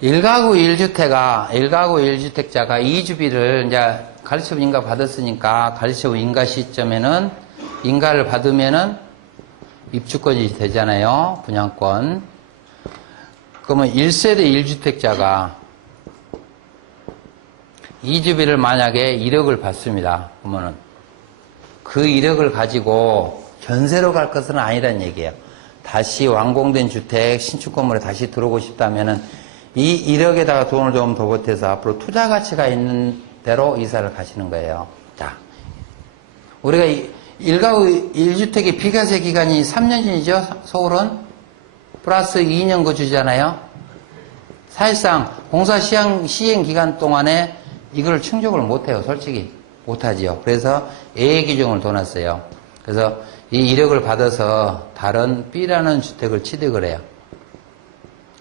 일가구 1주택자가 2주비를 이제 가르치부 인가 받았으니까 가르치부 인가 시점에는 인가를 받으면은 입주권이 되잖아요. 분양권. 그러면 1세대 1주택자가 2주비를 만약에 1억을 받습니다. 그러면은 그 1억을 가지고 전세로 갈 것은 아니란 얘기예요. 다시 완공된 주택, 신축 건물에 다시 들어오고 싶다면은 이 1억에다가 돈을 좀 더 보태서 앞으로 투자 가치가 있는 대로 이사를 가시는 거예요. 자, 우리가 1가구 1주택의 비과세 기간이 3년이죠. 서울은 플러스 2년 거주잖아요. 사실상 공사 시행 기간 동안에 이걸 충족을 못해요. 솔직히 못하지요. 그래서 예외 규정을 둬놨어요. 그래서 이 1억을 받아서 다른 B라는 주택을 취득을 해요.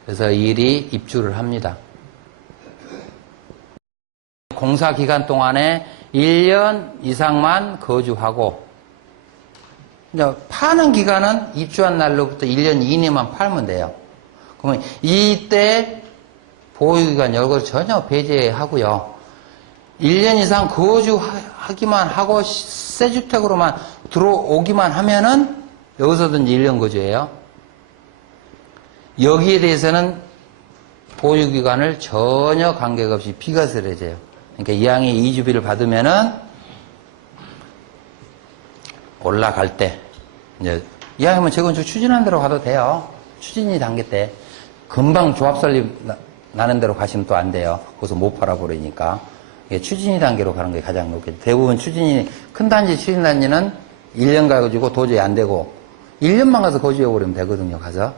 그래서 이 일이 입주를 합니다. 공사 기간 동안에 1년 이상만 거주하고, 이제 파는 기간은 입주한 날로부터 1년 이내만 팔면 돼요. 그러면 이때 보유기간 이걸 전혀 배제하고요. 1년 이상 거주하기만 하고 새 주택으로만 들어오기만 하면은 여기서든지 1년 거주해요. 여기에 대해서는 보유기간을 전혀 관계없이 비과세를 해줘요. 그러니까 이왕에 2주비를 받으면은 올라갈 때, 이제 이왕이면 재건축 추진한 대로 가도 돼요. 추진이 단계 때. 금방 조합 설립 나는 대로 가시면 또 안 돼요. 거기서 못 팔아버리니까. 추진이 단계로 가는 게 가장 높겠죠. 대부분 추진이, 큰 단지 추진 단지는 1년 가지고 도저히 안 되고, 1년만 가서 거주해버리면 되거든요, 가서.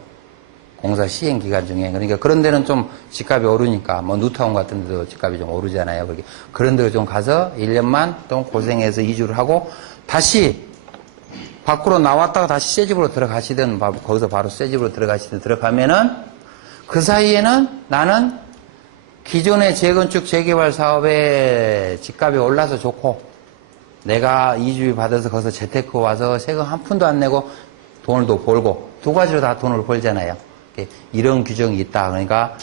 공사 시행 기간 중에. 그러니까 그런 데는 좀 집값이 오르니까, 뭐 뉴타운 같은 데도 집값이 좀 오르잖아요. 그런 데를 좀 가서 1년만 좀 고생해서 이주를 하고, 다시 밖으로 나왔다가 다시 새 집으로 들어가시든, 거기서 바로 새 집으로 들어가시든 들어가면은, 그 사이에는 나는 기존의 재건축 재개발 사업에 집값이 올라서 좋고, 내가 이주비 받아서 거기서 재테크 와서 세금 한 푼도 안 내고 돈을 더 벌고, 두 가지로 다 돈을 벌잖아요. 이런 규정이 있다. 그러니까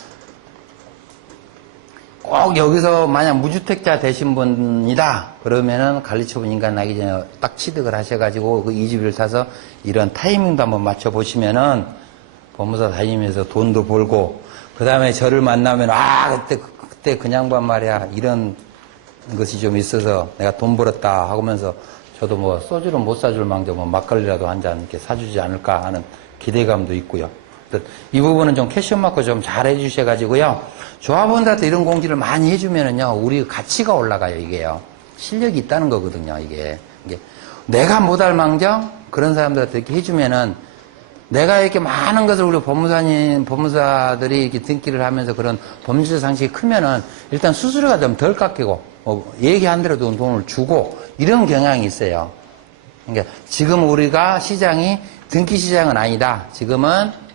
꼭 여기서 만약 무주택자 되신 분이다. 그러면은 관리처분 인가 나기 전에 딱 취득을 하셔가지고 그 이주비를 사서 이런 타이밍도 한번 맞춰보시면은 법무사 다니면서 돈도 벌고, 그 다음에 저를 만나면 그때 그 양반 말이야 이런 것이 좀 있어서 내가 돈 벌었다 하면서 저도 뭐 소주를 못 사줄 망정 뭐 막걸리라도 한 잔 이렇게 사주지 않을까 하는 기대감도 있고요. 이 부분은 좀 캐션 마크 좀 잘 해주셔가지고요. 조합원들한테 이런 공지를 많이 해주면은요, 우리 가치가 올라가요, 이게요. 실력이 있다는 거거든요, 이게. 내가 못할 망정 그런 사람들한테 이렇게 해주면은 내가 이렇게 많은 것을 우리 법무사들이 이렇게 등기를 하면서 그런 법률적 상식이 크면은 일단 수수료가 좀 덜 깎이고, 얘기한 대로 돈을 주고, 이런 경향이 있어요. 그러니까 지금 우리가 시장이 등기 시장은 아니다. 지금은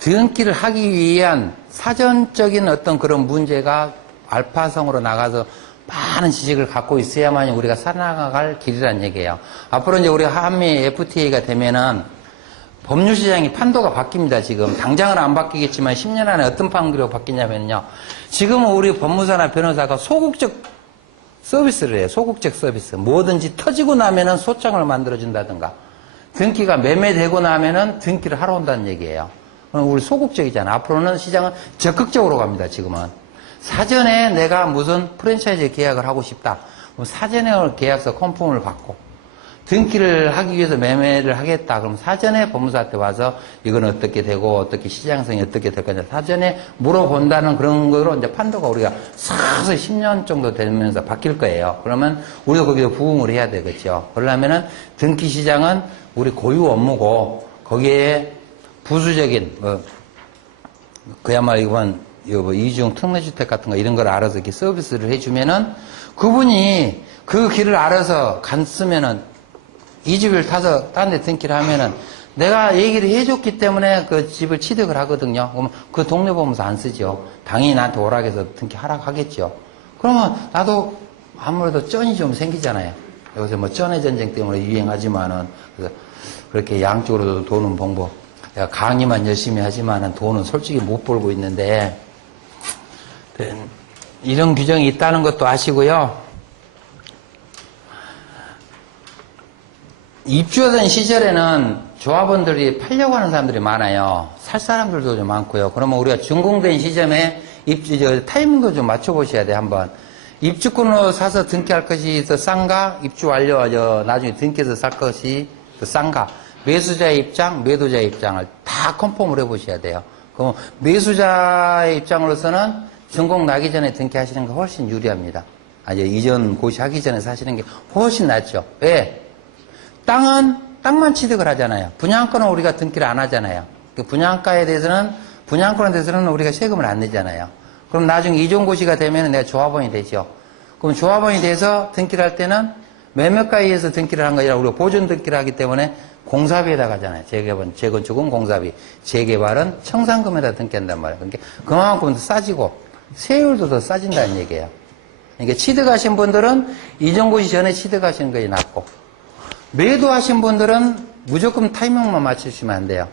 등기를 하기 위한 사전적인 어떤 그런 문제가 알파성으로 나가서 많은 지식을 갖고 있어야만 우리가 살아나갈 길이란 얘기예요. 앞으로 이제 우리 한미 FTA가 되면은 법률 시장이 판도가 바뀝니다, 지금. 당장은 안 바뀌겠지만 10년 안에 어떤 판도로 바뀌냐면요. 지금은 우리 법무사나 변호사가 소극적 서비스를 해요. 소극적 서비스. 뭐든지 터지고 나면은 소장을 만들어준다든가, 등기가 매매되고 나면은 등기를 하러 온다는 얘기예요. 우리 소극적이잖아. 앞으로는 시장은 적극적으로 갑니다, 지금은. 사전에 내가 무슨 프랜차이즈 계약을 하고 싶다. 사전에 계약서 컨펌을 받고, 등기를 하기 위해서 매매를 하겠다. 그럼 사전에 법무사한테 와서 이건 어떻게 되고, 어떻게 시장성이 어떻게 될 거냐. 사전에 물어본다는 그런 거로 이제 판도가 우리가 서서히 10년 정도 되면서 바뀔 거예요. 그러면 우리가 거기서 부응을 해야 되겠죠. 그러려면은 등기 시장은 우리 고유 업무고, 거기에 부수적인, 그야말로 이건 뭐 이중 특례주택 같은 거 이런 걸 알아서 이렇게 서비스를 해주면은 그분이 그 길을 알아서 갔으면은 이주비를 타서 딴 데 등기를 하면은 내가 얘기를 해줬기 때문에 그 집을 취득을 하거든요. 그러면 그 동네 보면서 안 쓰죠. 당연히 나한테 오락해서 등기 하락하겠죠. 그러면 나도 아무래도 쩐이 좀 생기잖아요. 요새 뭐 쩐의 전쟁 때문에 유행하지만은 그래서 그렇게 양쪽으로도 도는 방법. 내가 강의만 열심히 하지만은 돈은 솔직히 못 벌고 있는데 이런 규정이 있다는 것도 아시고요. 입주하던 시절에는 조합원들이 팔려고 하는 사람들이 많아요. 살 사람들도 좀 많고요. 그러면 우리가 준공된 시점에 타이밍도 좀 맞춰보셔야 돼, 한번. 입주권으로 사서 등기할 것이 더 싼가? 입주 완료, 나중에 등기해서 살 것이 더 싼가? 매수자의 입장, 매도자의 입장을 다 컨펌을 해보셔야 돼요. 그럼 매수자의 입장으로서는 준공 나기 전에 등기하시는 게 훨씬 유리합니다. 이전 고시하기 전에 사시는 게 훨씬 낫죠. 왜? 땅만 취득을 하잖아요. 분양권은 우리가 등기를 안 하잖아요. 분양권에 대해서는 우리가 세금을 안 내잖아요. 그럼 나중에 이종고시가 되면 내가 조합원이 되죠. 그럼 조합원이 돼서 등기를 할 때는 매매가에 의해서 등기를 한 거 아니라 우리가 보존 등기를 하기 때문에 공사비에다 가잖아요. 재건축은 공사비, 재개발은 청산금에다 등기한단 말이에요. 그러니까 그만큼 더 싸지고 세율도 더 싸진다는 얘기예요. 그러니까 취득하신 분들은 이종고시 전에 취득하시는 것이 낫고, 매도하신 분들은 무조건 타이밍만 맞추시면 안 돼요.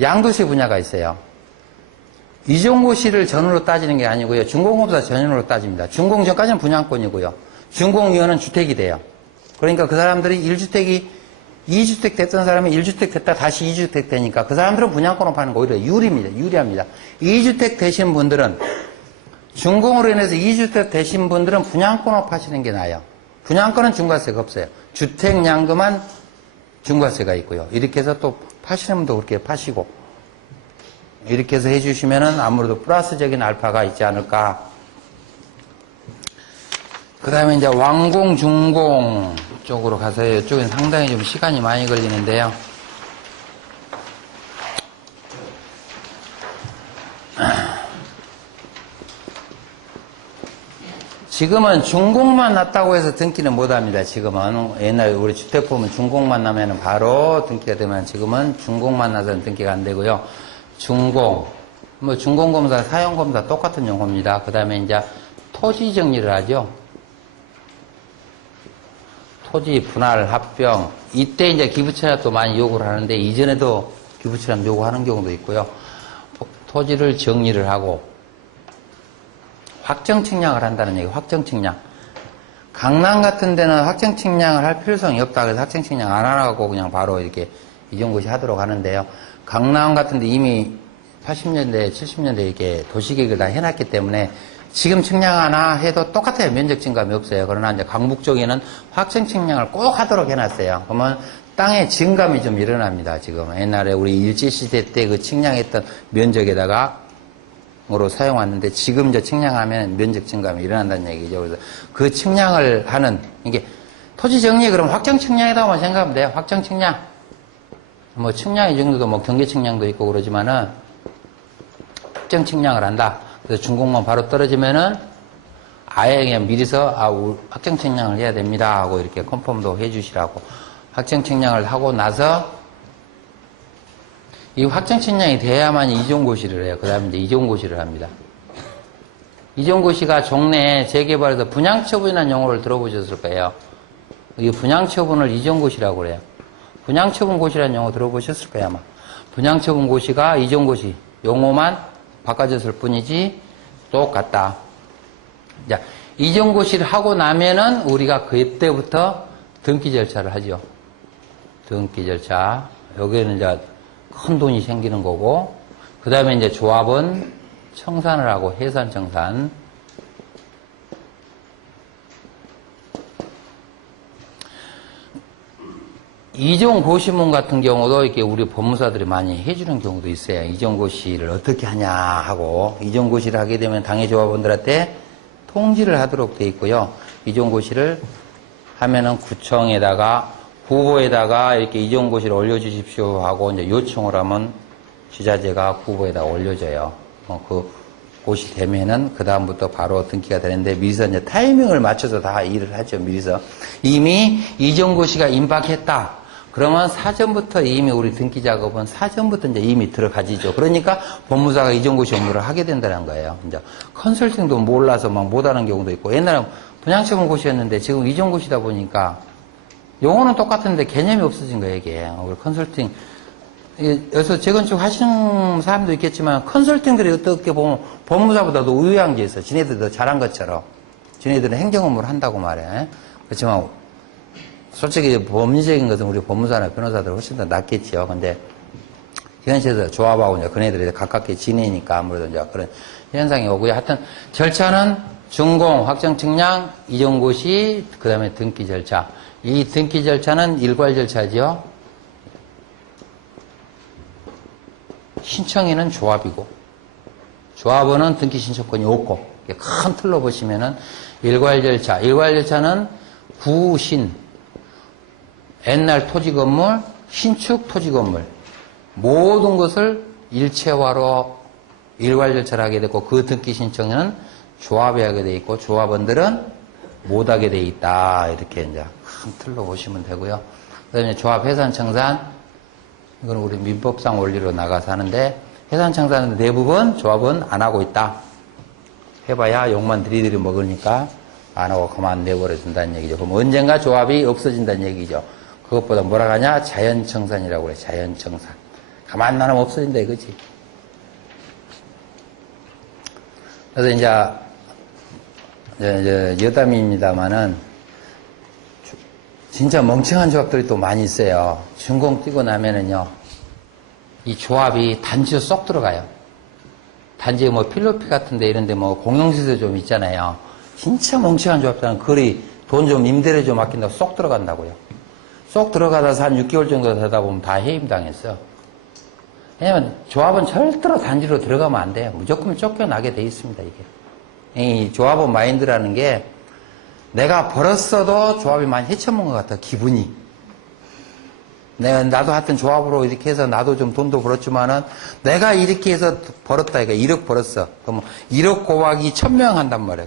양도세 분야가 있어요. 이종고시를 전후로 따지는 게 아니고요. 준공검사 전후로 따집니다. 준공 전까지는 분양권이고요. 준공 이후는 주택이 돼요. 그러니까 그 사람들이 1주택이 2주택 됐던 사람이 1주택 됐다 다시 2주택 되니까 그 사람들은 분양권으로 파는 거 오히려 유리합니다. 2주택 되신 분들은 준공으로 인해서 2주택 되신 분들은 분양권으로 파시는 게 나아요. 분양권은 중과세가 없어요. 주택량도만 중과세가 있고요. 이렇게 해서 또 파시는 분도 그렇게 파시고, 이렇게 해서 해주시면은 아무래도 플러스적인 알파가 있지 않을까. 그 다음에 이제 완공, 준공 쪽으로 가서 이쪽은 상당히 좀 시간이 많이 걸리는데요. 지금은 준공만 났다고 해서 등기는 못 합니다. 지금은. 옛날에 우리 주택 보면 준공만 나면은 바로 등기가 되면 지금은 준공만 나서는 등기가 안 되고요. 준공, 준공검사, 사용검사 똑같은 용어입니다. 그 다음에 이제 토지 정리를 하죠. 토지 분할, 합병. 이때 이제 기부채납도 많이 요구를 하는데 이전에도 기부채납 요구하는 경우도 있고요. 토지를 정리를 하고 확정 측량을 한다는 얘기, 확정 측량. 강남 같은 데는 확정 측량을 할 필요성이 없다. 그래서 확정 측량 안 하고 그냥 바로 이렇게 이종고시 하도록 하는데요. 강남 같은 데 이미 80년대, 70년대 이렇게 도시계획을 다 해놨기 때문에 지금 측량 하나 해도 똑같아요. 면적 증감이 없어요. 그러나 이제 강북 쪽에는 확정 측량을 꼭 하도록 해놨어요. 그러면 땅의 증감이 좀 일어납니다. 지금 옛날에 우리 일제시대 때 그 측량했던 면적에다가 으로 사용하는데 지금 저 측량하면 면적 증감이 일어난다는 얘기죠. 그래서 그 측량을 하는, 이게 토지 정리 그러면 확정 측량이라고만 생각하면 돼요. 확정 측량. 뭐 측량의 정도도 뭐 경계 측량도 있고 그러지만은 확정 측량을 한다. 그래서 준공만 바로 떨어지면은 아예 그냥 미리서 확정 측량을 해야 됩니다 하고 이렇게 컨펌도 해주시라고. 확정 측량을 하고 나서 이 확정 측량이 돼야만 이종고시를 해요. 그 다음에 이제 이종고시를 합니다. 이종고시가 종래에 재개발에서 분양처분이라는 용어를 들어보셨을 거예요. 이 분양처분을 이종고시라고 그래요. 분양처분고시라는 용어 들어보셨을 거예요, 아마. 분양처분고시가 이종고시 용어만 바꿔졌을 뿐이지 똑같다. 자, 이종고시를 하고 나면은 우리가 그때부터 등기 절차를 하죠. 등기 절차. 여기는 이제 큰 돈이 생기는 거고, 그 다음에 이제 조합은 청산을 하고 해산 청산. 이종고시문 같은 경우도 이렇게 우리 법무사들이 많이 해주는 경우도 있어요. 이종고시를 어떻게 하냐 하고, 이종고시를 하게 되면 당해 조합원들한테 통지를 하도록 돼 있고요. 이종고시를 하면은 구청에다가 후보에다가 이렇게 이종고시를 올려주십시오 하고 이제 요청을 하면 지자체가 후보에다 올려줘요. 그 곳이 되면은 그다음부터 바로 등기가 되는데 미리서 이제 타이밍을 맞춰서 다 일을 하죠. 미리서. 이미 이전고시가 임박했다. 그러면 사전부터 이미 우리 등기 작업은 사전부터 이제 이미 들어가지죠. 그러니까 법무사가 이전고시 업무를 하게 된다는 거예요. 이제 컨설팅도 몰라서 막 못하는 경우도 있고 옛날에 분양시험고시였는데 지금 이전고시다 보니까 용어는 똑같은데 개념이 없어진 거예요, 이게. 우리 컨설팅. 여기서 재건축 하시는 사람도 있겠지만 컨설팅들이 어떻게 보면 법무사보다도 우위한 게 있어. 지네들 더 잘한 것처럼. 지네들은 행정 업무를 한다고 말해. 그렇지만 솔직히 법리적인 것은 우리 법무사나 변호사들 훨씬 더 낫겠지요. 근데 현실에서 조합하고 이제 그네들이 가깝게 지내니까 아무래도 이제 그런 현상이 오고요. 하여튼 절차는 준공, 확정 측량, 이전고시, 그 다음에 등기 절차. 이 등기 절차는 일괄 절차죠. 신청인은 조합이고, 조합원은 등기 신청권이 없고, 큰 틀로 보시면은 일괄 절차. 일괄 절차는 구신, 옛날 토지 건물, 신축 토지 건물, 모든 것을 일체화로 일괄 절차를 하게 되고, 그 등기 신청은 조합이 하게 돼 있고, 조합원들은 못하게 돼 있다. 이렇게 이제 큰 틀로 보시면 되고요. 그 다음에 조합 해산 청산, 이건 우리 민법상 원리로 나가서 하는데, 해산 청산은 대부분 조합은 안 하고 있다. 해봐야 욕만 들이들이 먹으니까 안 하고 그만 내버려준다는 얘기죠. 그럼 언젠가 조합이 없어진다는 얘기죠. 그것보다 뭐라 하냐? 자연청산이라고 그래, 자연청산. 가만 놔두면 없어진다 이거지. 그래서 이제 여담입니다만은 진짜 멍청한 조합들이 또 많이 있어요. 준공 뛰고 나면은요, 이 조합이 단지로 쏙 들어가요. 단지 뭐 필로피 같은데 이런데 뭐 공용시설 좀 있잖아요. 진짜 멍청한 조합들은 거리 돈 좀 임대료 좀 아낀다고 쏙 들어간다고요. 쏙 들어가다 한 6개월 정도 되다 보면 다 해임당했어. 왜냐면 조합은 절대로 단지로 들어가면 안 돼요. 무조건 쫓겨나게 돼 있습니다, 이게. 이 조합원 마인드라는 게 내가 벌었어도 조합이 많이 헤쳐먹은 것 같아, 기분이. 나도 하여튼 조합으로 이렇게 해서 나도 좀 돈도 벌었지만은 내가 이렇게 해서 벌었다, 이거 1억 벌었어. 그러면 1억 곱하기 1000명 한단 말이야.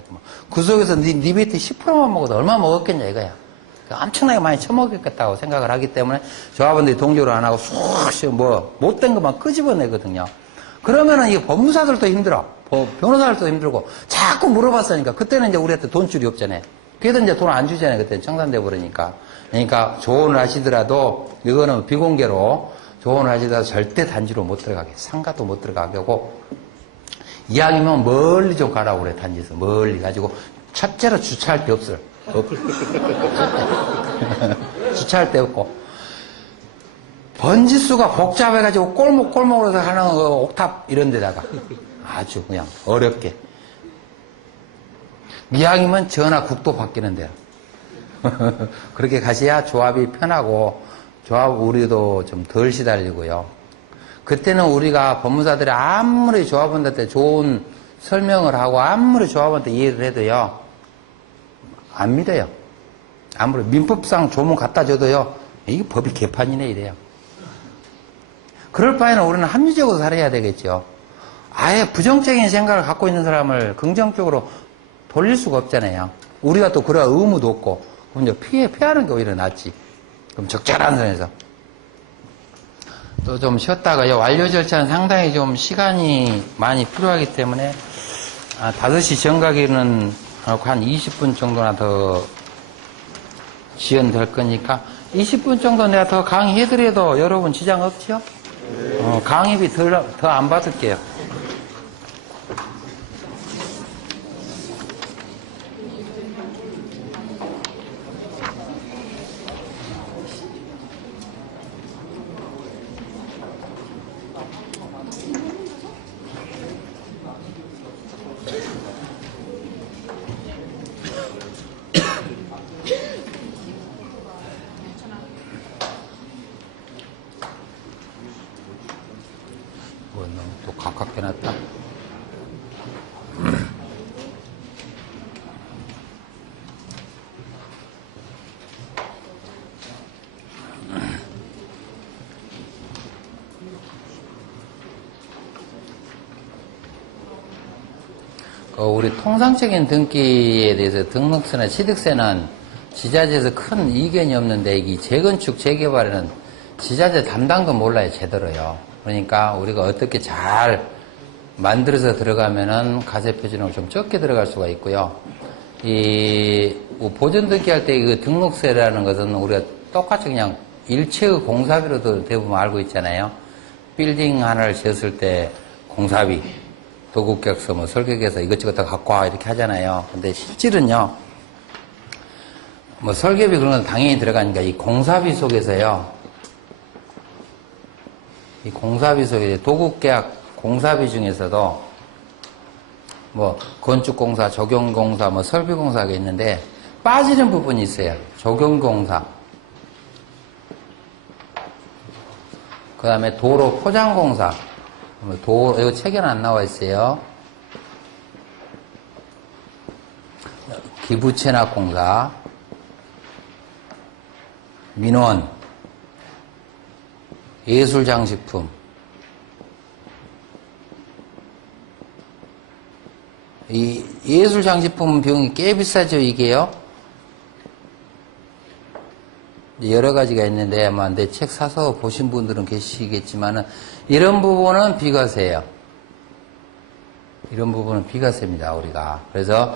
그 속에서 네 밑에 10%만 먹어도 얼마 먹었겠냐, 이거야. 엄청나게 많이 처먹겠다고 생각을 하기 때문에 조합원들이 동조를 안 하고 쑥, 못된 것만 끄집어내거든요. 그러면은 이 법무사들도 힘들어. 변호사들도 힘들고 자꾸 물어봤으니까 그때는 이제 우리한테 돈줄이 없잖아요. 그래도 이제 돈 안 주잖아요. 그때 청산돼 버리니까. 그러니까 조언을 하시더라도 이거는 비공개로 조언을 하시더라도 절대 단지로 못 들어가게, 상가도 못 들어가게 하고, 이왕이면 멀리 좀 가라고 그래. 단지에서 멀리 가지고 첫째로 주차할 데 없어요. 주차할 데 없고, 번지수가 복잡해가지고 골목골목으로 하는 옥탑 이런 데다가 아주 그냥 어렵게. 이왕이면 전화 국도 바뀌는 데요. 그렇게 가셔야 조합이 편하고, 조합 우리도 좀 덜 시달리고요. 그때는 우리가 법무사들이 아무리 조합원한테 좋은 설명을 하고 아무리 조합원한테 이해를 해도요, 안 믿어요. 아무리 민법상 조문 갖다 줘도요, 이게 법이 개판이네 이래요. 그럴 바에는 우리는 합리적으로 살아야 되겠죠. 아예 부정적인 생각을 갖고 있는 사람을 긍정적으로 돌릴 수가 없잖아요. 우리가 또 그럴 의무도 없고, 그럼 이제 피하는 게 오히려 낫지. 그럼 적절한 선에서. 또 좀 쉬었다가요. 완료 절차는 상당히 좀 시간이 많이 필요하기 때문에, 5시 정각에는 한 20분 정도나 더 지연될 거니까, 20분 정도 내가 더 강의해드려도 여러분 지장 없죠? 강의비 더 안 받을게요. 또 각각 우리 통상적인 등기에 대해서 등록세나 취득세는 지자체에서 큰 이견이 없는데 이 재건축, 재개발에는 지자체 담당도 몰라요, 제대로요. 그러니까 우리가 어떻게 잘 만들어서 들어가면은 가세표준액을 좀 적게 들어갈 수가 있고요. 이 보존 등기할 때 그 등록세라는 것은 우리가 똑같이 그냥 일체의 공사비로도 대부분 알고 있잖아요. 빌딩 하나를 지었을 때 공사비, 도급계약서, 뭐 설계계약서 이것저것 다 갖고 와 이렇게 하잖아요. 근데 실질은요, 뭐 설계비 그런 건 당연히 들어가니까 이 공사비 속에서요, 이 공사비 속에 도급계약 공사비 중에서도 뭐 건축공사, 조경공사, 뭐 설비공사가 있는데 빠지는 부분이 있어요. 조경공사, 그 다음에 도로 포장공사, 이거 책에는 안 나와 있어요. 기부채납공사, 민원, 예술장식품, 이 예술장식품 비용이 꽤 비싸죠, 이게요. 여러 가지가 있는데 아마 내 책 사서 보신 분들은 계시겠지만은 이런 부분은 비과세예요. 이런 부분은 비과세입니다, 우리가. 그래서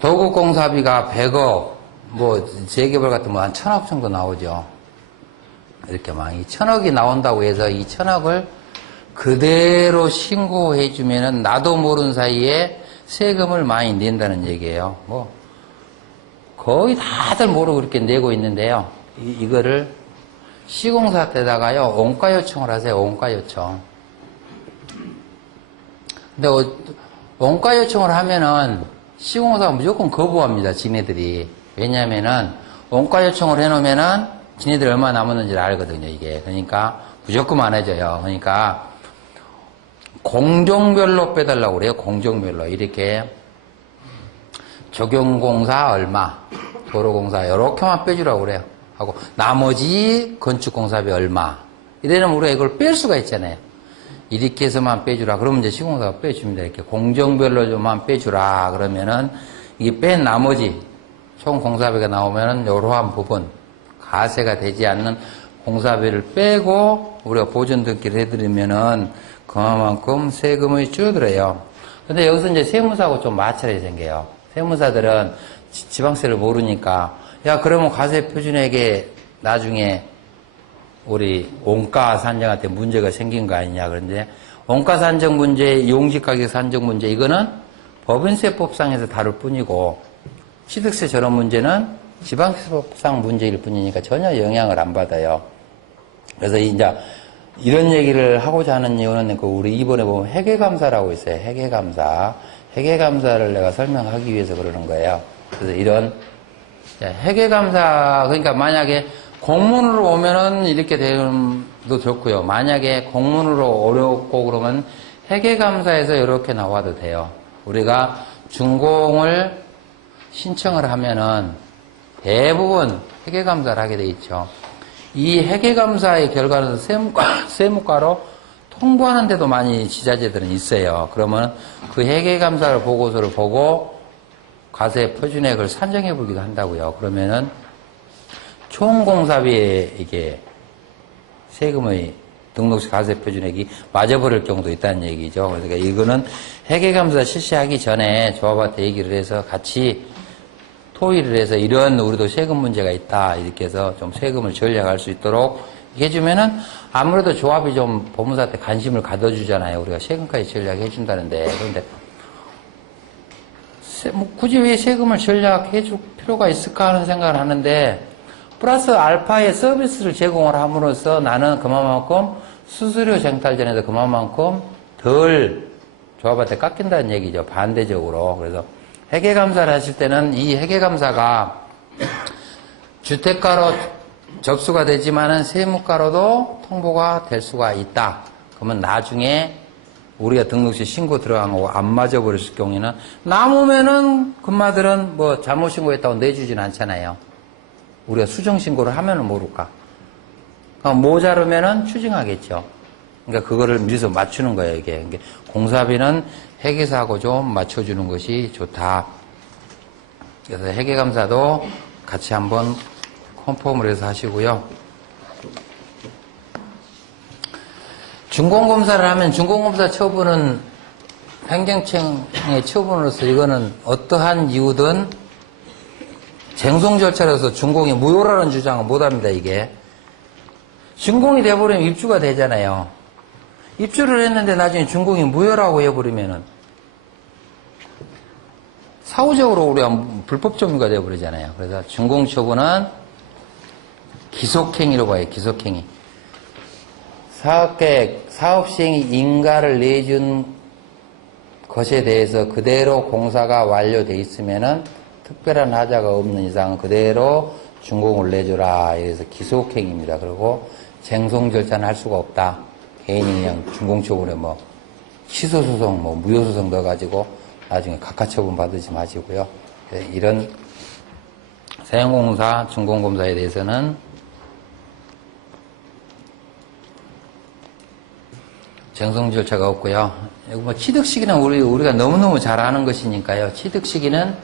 도급공사비가 100억, 뭐 재개발 같은 뭐 한 1000억 정도 나오죠. 이렇게 막 1000억이 나온다고 해서 이 1000억을 그대로 신고해 주면은 나도 모르는 사이에 세금을 많이 낸다는 얘기예요. 뭐 거의 다들 모르고 그렇게 내고 있는데요. 이거를 시공사 때다가요, 원가 요청을 하세요, 원가 요청. 근데 원가 요청을 하면은 시공사가 무조건 거부합니다, 지네들이. 왜냐면은 원가 요청을 해놓으면은 지네들이 얼마 남았는지를 알거든요, 이게. 그러니까 무조건 안 해줘요. 그러니까 공종별로 빼달라고 그래요, 공종별로. 이렇게 조경공사 얼마, 도로공사 이렇게만 빼주라고 그래요. 하고 나머지 건축공사비 얼마. 이래는 우리가 이걸 뺄 수가 있잖아요. 이렇게 해서만 빼주라. 그러면 이제 시공사가 빼줍니다. 이렇게 공정별로 좀만 빼주라. 그러면은 이게 뺀 나머지 총 공사비가 나오면은 이러한 부분 가세가 되지 않는 공사비를 빼고 우리가 보존 등기를 해드리면은 그만큼 세금이 줄어들어요. 근데 여기서 이제 세무사하고 좀 마찰이 생겨요. 세무사들은 지방세를 모르니까 야 그러면 가세 표준액에 나중에 우리 원가 산정할 때 문제가 생긴 거 아니냐. 그런데 원가 산정 문제, 용지가격 산정 문제 이거는 법인세법상에서 다룰 뿐이고 취득세 전환 문제는 지방세법상 문제일 뿐이니까 전혀 영향을 안 받아요. 그래서 이제 이런 얘기를 하고자 하는 이유는 그 우리 이번에 보면 회계감사라고 있어요. 회계감사. 회계감사를 내가 설명하기 위해서 그러는 거예요. 그래서 이런 회계감사, 그러니까 만약에 공문으로 오면은 이렇게 되면도 좋고요. 만약에 공문으로 어렵고 그러면 회계감사에서 이렇게 나와도 돼요. 우리가 준공을 신청을 하면은 대부분 회계감사를 하게 돼 있죠. 이 회계감사의 결과는 세무과로 통보하는 데도 많이 지자체들은 있어요. 그러면 그 회계감사를 보고서를 보고 가세 표준액을 산정해 보기도 한다고요. 그러면은 총 공사비에 이게 세금의 등록시 가세 표준액이 맞아버릴 경우도 있다는 얘기죠. 그러니까 이거는 회계감사 실시하기 전에 조합한테 얘기를 해서 같이 토의를 해서 이런 우리도 세금 문제가 있다 이렇게 해서 좀 세금을 전략할 수 있도록 해주면은 아무래도 조합이 좀 법무사한테 관심을 가져주잖아요. 우리가 세금까지 전략해 준다는데. 그런데 뭐 굳이 왜 세금을 전략해 줄 필요가 있을까 하는 생각을 하는데 플러스 알파의 서비스를 제공을 함으로써 나는 그만큼 수수료 쟁탈 전에도 그만큼 덜 조합한테 깎인다는 얘기죠. 반대적으로. 그래서 회계감사를 하실 때는 이 회계감사가 주택가로 접수가 되지만은 세무가로도 통보가 될 수가 있다. 그러면 나중에 우리가 등록시 신고 들어간 거고 안 맞아버렸을 경우에는 남으면은 금마들은 뭐 잘못 신고했다고 내주진 않잖아요. 우리가 수정 신고를 하면은 모를까. 그러니까 모자르면은 추징하겠죠. 그러니까 그거를 미리서 맞추는 거예요, 이게. 그러니까 공사비는 회계사하고 좀 맞춰주는 것이 좋다. 그래서 회계감사도 같이 한번 컨펌을 해서 하시고요. 준공검사를 하면 준공검사 처분은 행정청의 처분으로서 이거는 어떠한 이유든 쟁송 절차로서 준공이 무효라는 주장은 못합니다. 이게 준공이 돼버리면 입주가 되잖아요. 입주를 했는데 나중에 준공이 무효라고 해버리면은 사후적으로 우리가 불법 점유가 되어버리잖아요. 그래서 준공 처분은 기속행위로 봐요. 기속행위. 사업계획, 사업시행이 인가를 내준 것에 대해서 그대로 공사가 완료돼 있으면은 특별한 하자가 없는 이상 그대로 준공을 내줘라. 이래서 기속행위입니다. 그리고 쟁송 절차는 할 수가 없다. 개인이 그냥 준공처분에 뭐 취소소송, 뭐 무효소송 넣어가지고 나중에 각하처분 받으지 마시고요. 이런 사용공사, 준공검사에 대해서는 쟁송 절차가 없고요. 뭐 취득 시기는 우리가 너무너무 잘 아는 것이니까요. 취득 시기는